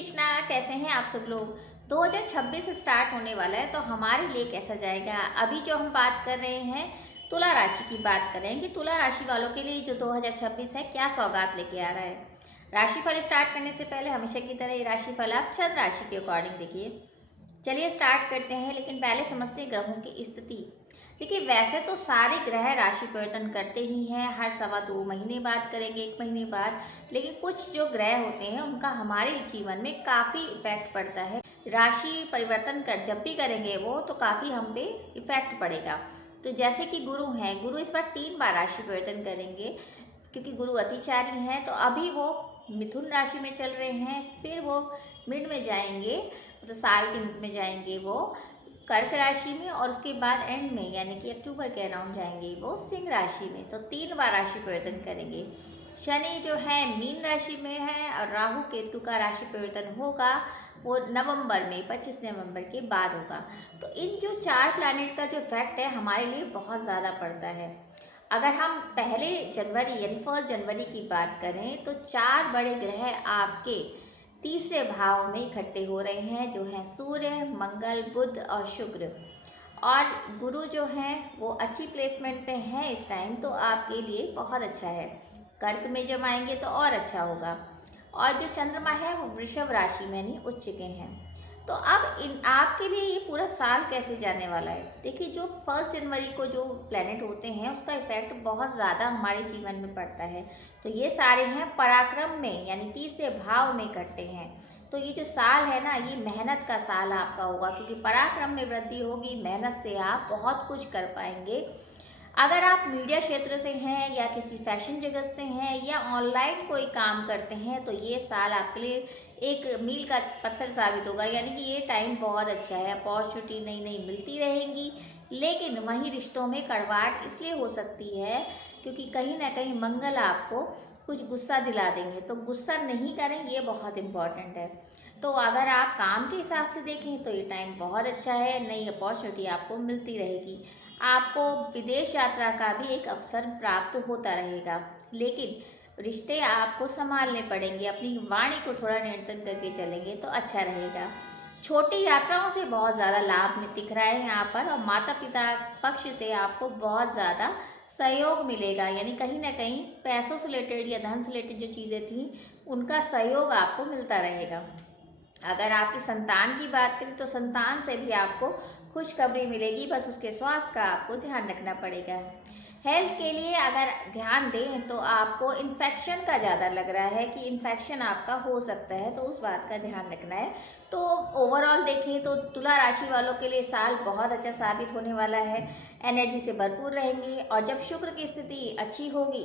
कृष्णा, कैसे हैं आप सब लोग। 2026 स्टार्ट होने वाला है तो हमारे लिए कैसा जाएगा। अभी जो हम बात कर रहे हैं तुला राशि की बात कर रहे हैं कि तुला राशि वालों के लिए जो 2026 है क्या सौगात लेके आ रहा है। राशिफल स्टार्ट करने से पहले हमेशा की तरह ये राशिफल आप चंद्र राशि के अकॉर्डिंग देखिए। चलिए स्टार्ट करते हैं, लेकिन पहले समझते हैं ग्रहों की स्थिति। देखिए, वैसे तो सारे ग्रह राशि परिवर्तन करते ही हैं, हर 2.25 महीने बाद करेंगे, 1 महीने बाद। लेकिन कुछ जो ग्रह होते हैं उनका हमारे जीवन में काफ़ी इफेक्ट पड़ता है। राशि परिवर्तन कर जब भी करेंगे वो तो काफ़ी हम पे इफेक्ट पड़ेगा। तो जैसे कि गुरु हैं, गुरु इस बार 3 बार राशि परिवर्तन करेंगे क्योंकि गुरु अतिचारी हैं। तो अभी वो मिथुन राशि में चल रहे हैं, फिर वो मिड में जाएंगे, मतलब साल के मिड में जाएंगे वो कर्क राशि में, और उसके बाद एंड में यानी कि अक्टूबर के अराउंड जाएंगे वो सिंह राशि में। तो 3 बार राशि परिवर्तन करेंगे। शनि जो है मीन राशि में है, और राहु केतु का राशि परिवर्तन होगा वो नवंबर में 25 नवंबर के बाद होगा। तो इन जो 4 प्लैनेट का जो इफेक्ट है हमारे लिए बहुत ज़्यादा पड़ता है। अगर हम पहले जनवरी यानी 1 जनवरी की बात करें तो 4 बड़े ग्रह आपके तीसरे भाव में इकट्ठे हो रहे हैं, जो हैं सूर्य, मंगल, बुध और शुक्र। और गुरु जो हैं वो अच्छी प्लेसमेंट पे हैं इस टाइम, तो आपके लिए बहुत अच्छा है। कर्क में जब आएंगे तो और अच्छा होगा। और जो चंद्रमा है वो वृषभ राशि में यानी उच्च के हैं। तो अब इन आपके लिए ये पूरा साल कैसे जाने वाला है। देखिए, जो 1 जनवरी को जो प्लैनेट होते हैं उसका इफेक्ट बहुत ज़्यादा हमारे जीवन में पड़ता है। तो ये सारे हैं पराक्रम में यानी तीसरे भाव में इकट्ठे हैं। तो ये जो साल है ना, ये मेहनत का साल आपका होगा, क्योंकि पराक्रम में वृद्धि होगी, मेहनत से आप बहुत कुछ कर पाएंगे। अगर आप मीडिया क्षेत्र से हैं या किसी फैशन जगत से हैं या ऑनलाइन कोई काम करते हैं तो ये साल आपके लिए एक मील का पत्थर साबित होगा। यानी कि ये टाइम बहुत अच्छा है, अपॉर्चुनिटी नई नई मिलती रहेंगी। लेकिन वहीं रिश्तों में कड़वाहट इसलिए हो सकती है क्योंकि कहीं ना कहीं मंगल आपको कुछ गुस्सा दिला देंगे, तो गुस्सा नहीं करें, ये बहुत इम्पॉर्टेंट है। तो अगर आप काम के हिसाब से देखें तो ये टाइम बहुत अच्छा है, नई अपॉर्चुनिटी आपको मिलती रहेगी। आपको विदेश यात्रा का भी एक अवसर प्राप्त होता रहेगा। लेकिन रिश्ते आपको संभालने पड़ेंगे, अपनी वाणी को थोड़ा नियंत्रण करके चलेंगे तो अच्छा रहेगा। छोटी यात्राओं से बहुत ज़्यादा लाभ में दिख रहा है यहाँ पर, और माता पिता पक्ष से आपको बहुत ज़्यादा सहयोग मिलेगा। यानी कहीं ना कहीं पैसों से रिलेटेड या धन से रिलेटेड जो चीज़ें थी उनका सहयोग आपको मिलता रहेगा। अगर आपकी संतान की बात करें तो संतान से भी आपको खुशखबरी मिलेगी, बस उसके स्वास्थ्य का आपको ध्यान रखना पड़ेगा। हेल्थ के लिए अगर ध्यान दें तो आपको इन्फेक्शन का ज़्यादा लग रहा है कि इन्फेक्शन आपका हो सकता है, तो उस बात का ध्यान रखना है। तो ओवरऑल देखें तो तुला राशि वालों के लिए साल बहुत अच्छा साबित होने वाला है, एनर्जी से भरपूर रहेंगे। और जब शुक्र की स्थिति अच्छी होगी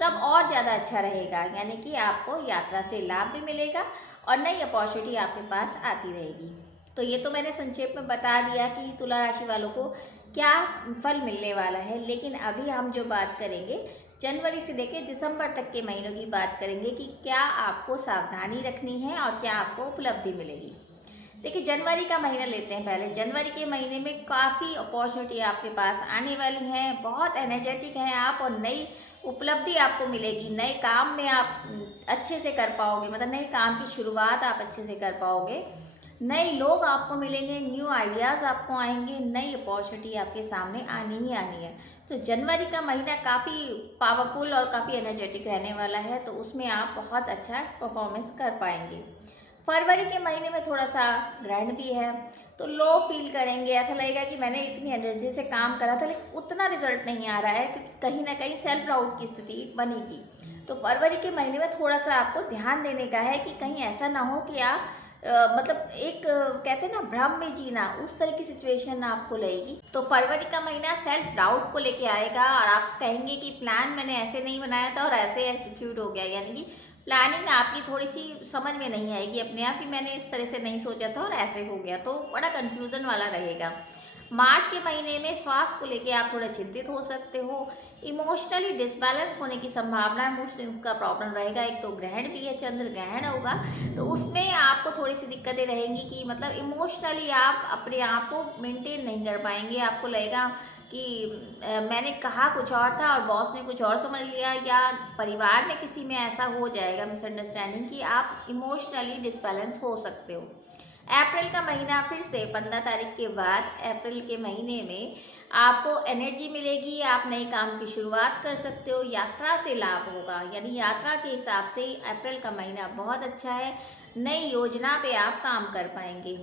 तब और ज़्यादा अच्छा रहेगा, यानी कि आपको यात्रा से लाभ भी मिलेगा और नई अपॉर्चुनिटी आपके पास आती रहेगी। तो ये तो मैंने संक्षेप में बता दिया कि तुला राशि वालों को क्या फल मिलने वाला है। लेकिन अभी हम जो बात करेंगे जनवरी से लेकर दिसंबर तक के महीनों की बात करेंगे कि क्या आपको सावधानी रखनी है और क्या आपको उपलब्धि मिलेगी। देखिए, जनवरी का महीना लेते हैं पहले। जनवरी के महीने में काफ़ी अपॉर्चुनिटी आपके पास आने वाली हैं, बहुत एनर्जेटिक हैं आप, और नई उपलब्धि आपको मिलेगी। नए काम में आप अच्छे से कर पाओगे, मतलब नए काम की शुरुआत आप अच्छे से कर पाओगे। नए लोग आपको मिलेंगे, न्यू आइडियाज़ आपको आएंगे, नई अपॉर्चुनिटी आपके सामने आनी ही आनी है। तो जनवरी का महीना काफ़ी पावरफुल और काफ़ी एनर्जेटिक रहने वाला है, तो उसमें आप बहुत अच्छा परफॉर्मेंस कर पाएंगे। फरवरी के महीने में थोड़ा सा ग्रहण भी है, तो लो फील करेंगे, ऐसा लगेगा कि मैंने इतनी एनर्जी से काम करा था लेकिन उतना रिजल्ट नहीं आ रहा है, क्योंकि कहीं ना कहीं सेल्फ डाउट की स्थिति बनेगी। तो फरवरी के महीने में थोड़ा सा आपको ध्यान देने का है कि कहीं ऐसा ना हो कि आप मतलब एक कहते हैं ना भ्रम में जीना, उस तरह की सिचुएशन आपको लगेगी। तो फरवरी का महीना सेल्फ डाउट को लेके आएगा और आप कहेंगे कि प्लान मैंने ऐसे नहीं बनाया था और ऐसे एग्जीक्यूट हो गया, यानी कि प्लानिंग आपकी थोड़ी सी समझ में नहीं आएगी, अपने आप ही मैंने इस तरह से नहीं सोचा था और ऐसे हो गया, तो बड़ा कन्फ्यूज़न वाला रहेगा। मार्च के महीने में स्वास्थ्य को लेके आप थोड़ा चिंतित हो सकते हो। इमोशनली डिसबैलेंस होने की संभावना, मूड स्विंग्स का प्रॉब्लम रहेगा। एक तो ग्रहण भी है, चंद्र ग्रहण होगा, तो उसमें आपको थोड़ी सी दिक्कतें रहेंगी कि मतलब इमोशनली आप अपने आप को मेंटेन नहीं कर पाएंगे। आपको लगेगा मैंने कहा कुछ और था और बॉस ने कुछ और समझ लिया, या परिवार में किसी में ऐसा हो जाएगा मिसअंडरस्टैंडिंग कि आप इमोशनली डिसबैलेंस हो सकते हो। अप्रैल का महीना फिर से 15 तारीख के बाद अप्रैल के महीने में आपको एनर्जी मिलेगी, आप नए काम की शुरुआत कर सकते हो, यात्रा से लाभ होगा, यानी यात्रा के हिसाब से अप्रैल का महीना बहुत अच्छा है। नई योजना पे आप काम कर पाएंगे।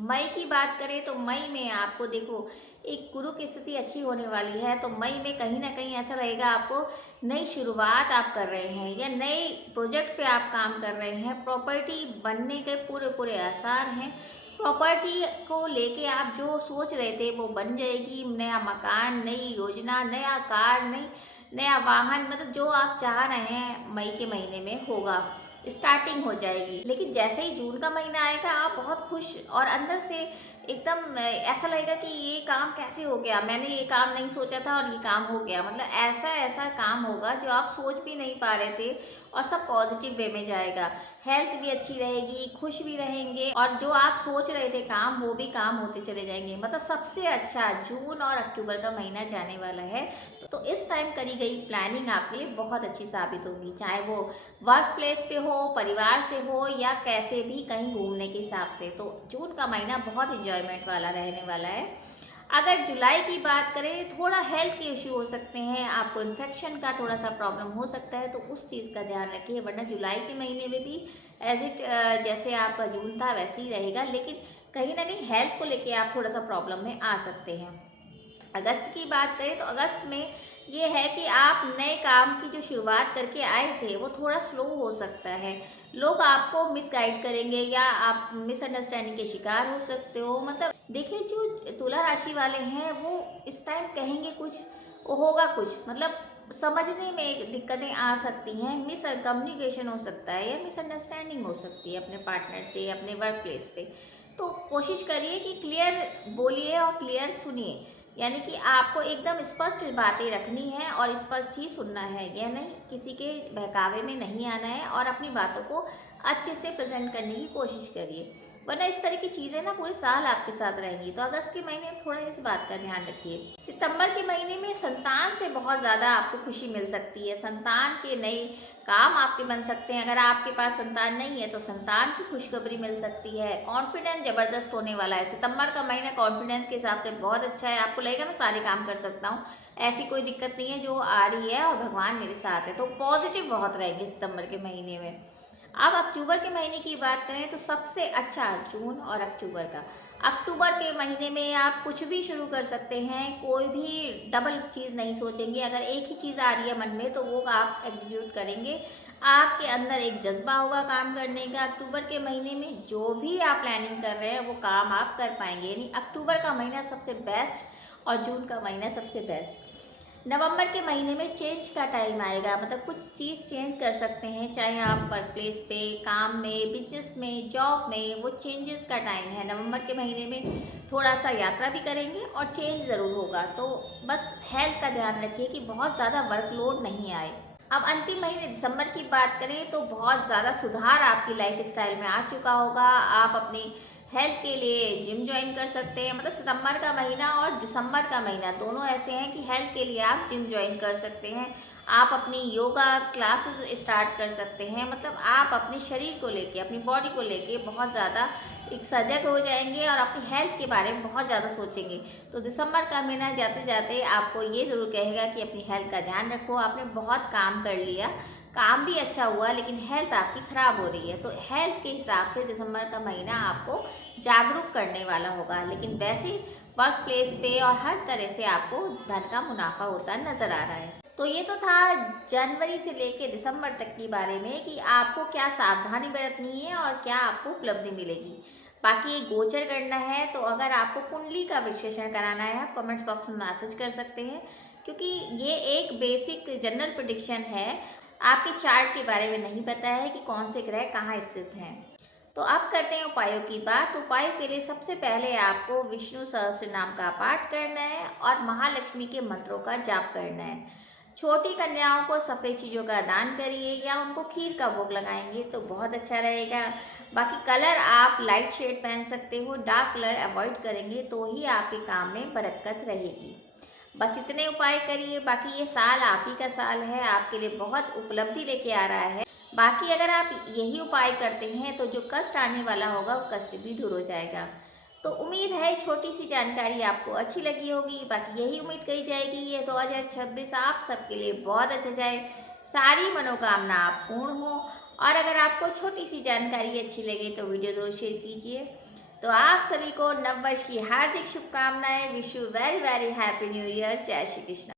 मई की बात करें तो मई में आपको देखो एक गुरु की स्थिति अच्छी होने वाली है, तो मई में कहीं ना कहीं ऐसा रहेगा आपको नई शुरुआत आप कर रहे हैं या नए प्रोजेक्ट पे आप काम कर रहे हैं, प्रॉपर्टी बनने के पूरे पूरे आसार हैं। प्रॉपर्टी को लेके आप जो सोच रहे थे वो बन जाएगी, नया मकान, नई योजना, नया कार, नया वाहन, मतलब जो आप चाह रहे हैं मई के महीने में होगा, स्टार्टिंग हो जाएगी। लेकिन जैसे ही जून का महीना आएगा आप बहुत खुश और अंदर से एकदम ऐसा लगेगा कि ये काम कैसे हो गया, मैंने ये काम नहीं सोचा था और ये काम हो गया, मतलब ऐसा ऐसा काम होगा जो आप सोच भी नहीं पा रहे थे और सब पॉजिटिव वे में जाएगा। हेल्थ भी अच्छी रहेगी, खुश भी रहेंगे और जो आप सोच रहे थे काम वो भी काम होते चले जाएंगे। मतलब सबसे अच्छा जून और अक्टूबर का महीना जाने वाला है। तो इस टाइम करी गई प्लानिंग आपके लिए बहुत अच्छी साबित होगी, चाहे वो वर्क प्लेस पे हो, परिवार से हो या कैसे भी कहीं घूमने के हिसाब से। तो जून का महीना बहुत इंजॉयमेंट वाला रहने वाला है। अगर जुलाई की बात करें, थोड़ा हेल्थ के इश्यू हो सकते हैं, आपको इन्फेक्शन का थोड़ा सा प्रॉब्लम हो सकता है, तो उस चीज़ का ध्यान रखिए। वरना जुलाई के महीने में भी एज इट जैसे आपका जून था वैसे ही रहेगा, लेकिन कहीं ना कहीं हेल्थ को लेके आप थोड़ा सा प्रॉब्लम में आ सकते हैं। अगस्त की बात करें तो अगस्त में ये है कि आप नए काम की जो शुरुआत करके आए थे वो थोड़ा स्लो हो सकता है, लोग आपको मिसगाइड करेंगे या आप मिसअंडरस्टैंडिंग के शिकार हो सकते हो। मतलब देखिए जो तुला राशि वाले हैं वो इस टाइम कहेंगे कुछ, वो होगा कुछ, मतलब समझने में दिक्कतें आ सकती हैं, मिस कम्युनिकेशन हो सकता है या मिसअंडरस्टैंडिंग हो सकती है अपने पार्टनर से, अपने वर्क प्लेस पे। तो कोशिश करिए कि क्लियर बोलिए और क्लियर सुनिए, यानी कि आपको एकदम स्पष्ट बातें रखनी है और स्पष्ट ही सुनना है, यह नहीं किसी के बहकावे में नहीं आना है और अपनी बातों को अच्छे से प्रेजेंट करने की कोशिश करिए। वरना इस तरह की चीज़ें ना पूरे साल आपके साथ रहेंगी। तो अगस्त के महीने में थोड़ा इस बात का ध्यान रखिए। सितंबर के महीने में संतान से बहुत ज़्यादा आपको खुशी मिल सकती है, संतान के नए काम आपके बन सकते हैं। अगर आपके पास संतान नहीं है तो संतान की खुशखबरी मिल सकती है। कॉन्फिडेंस ज़बरदस्त होने वाला है। सितंबर का महीना कॉन्फिडेंस के हिसाब से बहुत अच्छा है, आपको लगेगा मैं सारे काम कर सकता हूँ, ऐसी कोई दिक्कत नहीं है जो आ रही है और भगवान मेरे साथ है। तो पॉजिटिव बहुत रहेंगे सितंबर के महीने में। अब अक्टूबर के महीने की बात करें तो सबसे अच्छा जून और अक्टूबर का। अक्टूबर के महीने में आप कुछ भी शुरू कर सकते हैं, कोई भी डबल चीज़ नहीं सोचेंगे। अगर एक ही चीज़ आ रही है मन में तो वो आप एग्जीक्यूट करेंगे। आपके अंदर एक जज्बा होगा काम करने का। अक्टूबर के महीने में जो भी आप प्लानिंग कर रहे हैं वो काम आप कर पाएंगे। यानी अक्टूबर का महीना सबसे बेस्ट और जून का महीना सबसे बेस्ट। नवंबर के महीने में चेंज का टाइम आएगा, मतलब कुछ चीज़ चेंज कर सकते हैं, चाहे आप वर्क प्लेस पे, काम में, बिजनेस में, जॉब में, वो चेंजेस का टाइम है। नवंबर के महीने में थोड़ा सा यात्रा भी करेंगे और चेंज ज़रूर होगा। तो बस हेल्थ का ध्यान रखिए कि बहुत ज़्यादा वर्कलोड नहीं आए। अब अंतिम महीने दिसंबर की बात करें तो बहुत ज़्यादा सुधार आपकी लाइफ स्टाइल में आ चुका होगा। आप अपनी हेल्थ के लिए जिम ज्वाइन कर सकते हैं। मतलब सितंबर का महीना और दिसंबर का महीना दोनों ऐसे हैं कि हेल्थ के लिए आप जिम ज्वाइन कर सकते हैं। आप अपनी योगा क्लासेस स्टार्ट कर सकते हैं। मतलब आप अपने शरीर को लेके, अपनी बॉडी को लेके बहुत ज़्यादा एक सजग हो जाएंगे और अपनी हेल्थ के बारे में बहुत ज़्यादा सोचेंगे। तो दिसंबर का महीना जाते जाते आपको ये ज़रूर कहेगा कि अपनी हेल्थ का ध्यान रखो। आपने बहुत काम कर लिया, काम भी अच्छा हुआ, लेकिन हेल्थ आपकी ख़राब हो रही है। तो हेल्थ के हिसाब से दिसंबर का महीना आपको जागरूक करने वाला होगा। लेकिन वैसे वर्क प्लेस पे और हर तरह से आपको धन का मुनाफा होता नज़र आ रहा है। तो ये तो था जनवरी से लेके दिसंबर तक के बारे में कि आपको क्या सावधानी बरतनी है और क्या आपको उपलब्धि मिलेगी। बाकी ये गोचर करना है, तो अगर आपको कुंडली का विश्लेषण कराना है आप कमेंट्स बॉक्स में मैसेज कर सकते हैं, क्योंकि ये एक बेसिक जनरल प्रेडिक्शन है। आपके चार्ट के बारे में नहीं पता है कि कौन से ग्रह कहाँ स्थित हैं। तो अब करते हैं उपायों की बात। उपायों के लिए सबसे पहले आपको विष्णु सहस्त्र नाम का पाठ करना है और महालक्ष्मी के मंत्रों का जाप करना है। छोटी कन्याओं को सफ़ेद चीज़ों का दान करिए या उनको खीर का भोग लगाएंगे तो बहुत अच्छा रहेगा। बाकी कलर आप लाइट शेड पहन सकते हो, डार्क कलर अवॉइड करेंगे तो ही आपके काम में बरकत रहेगी। बस इतने उपाय करिए, बाकी ये साल आप ही का साल है, आपके लिए बहुत उपलब्धि लेके आ रहा है। बाकी अगर आप यही उपाय करते हैं तो जो कष्ट आने वाला होगा वो कष्ट भी दूर हो जाएगा। तो उम्मीद है छोटी सी जानकारी आपको अच्छी लगी होगी। बाकी यही उम्मीद करी जाएगी ये 2026 आप सबके लिए बहुत अच्छा जाए, सारी मनोकामना आप पूर्ण हो। और अगर आपको छोटी सी जानकारी अच्छी लगे तो वीडियो ज़रूर शेयर कीजिए। तो आप सभी को नववर्ष की हार्दिक शुभकामनाएं। Wish you very very happy new year. जय श्री कृष्ण।